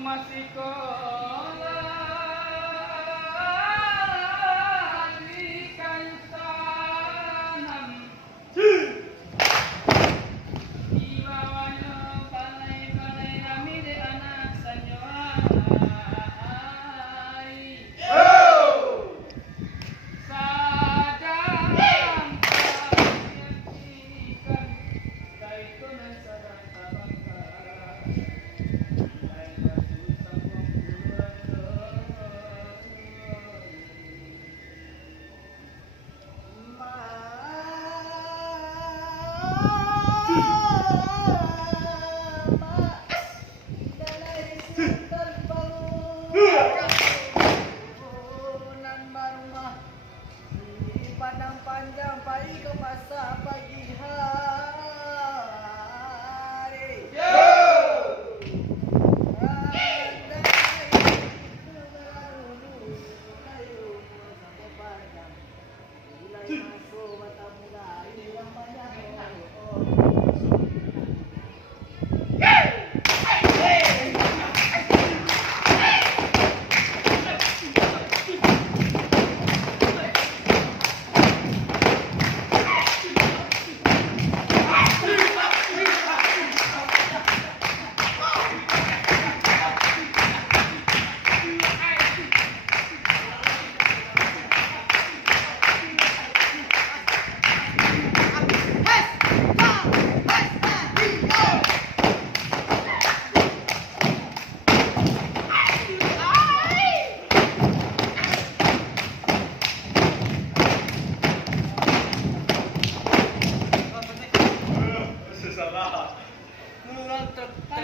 masih di kayu tanam. Di bawahnya balai-balai kami de anak sanyoai. Sadang menyaksikan kaitunan sadang tabangkan. Lain batu sambung bulan Padang panjang pagi ke masa pagi hari. Masuk mata muda ini yang banyak.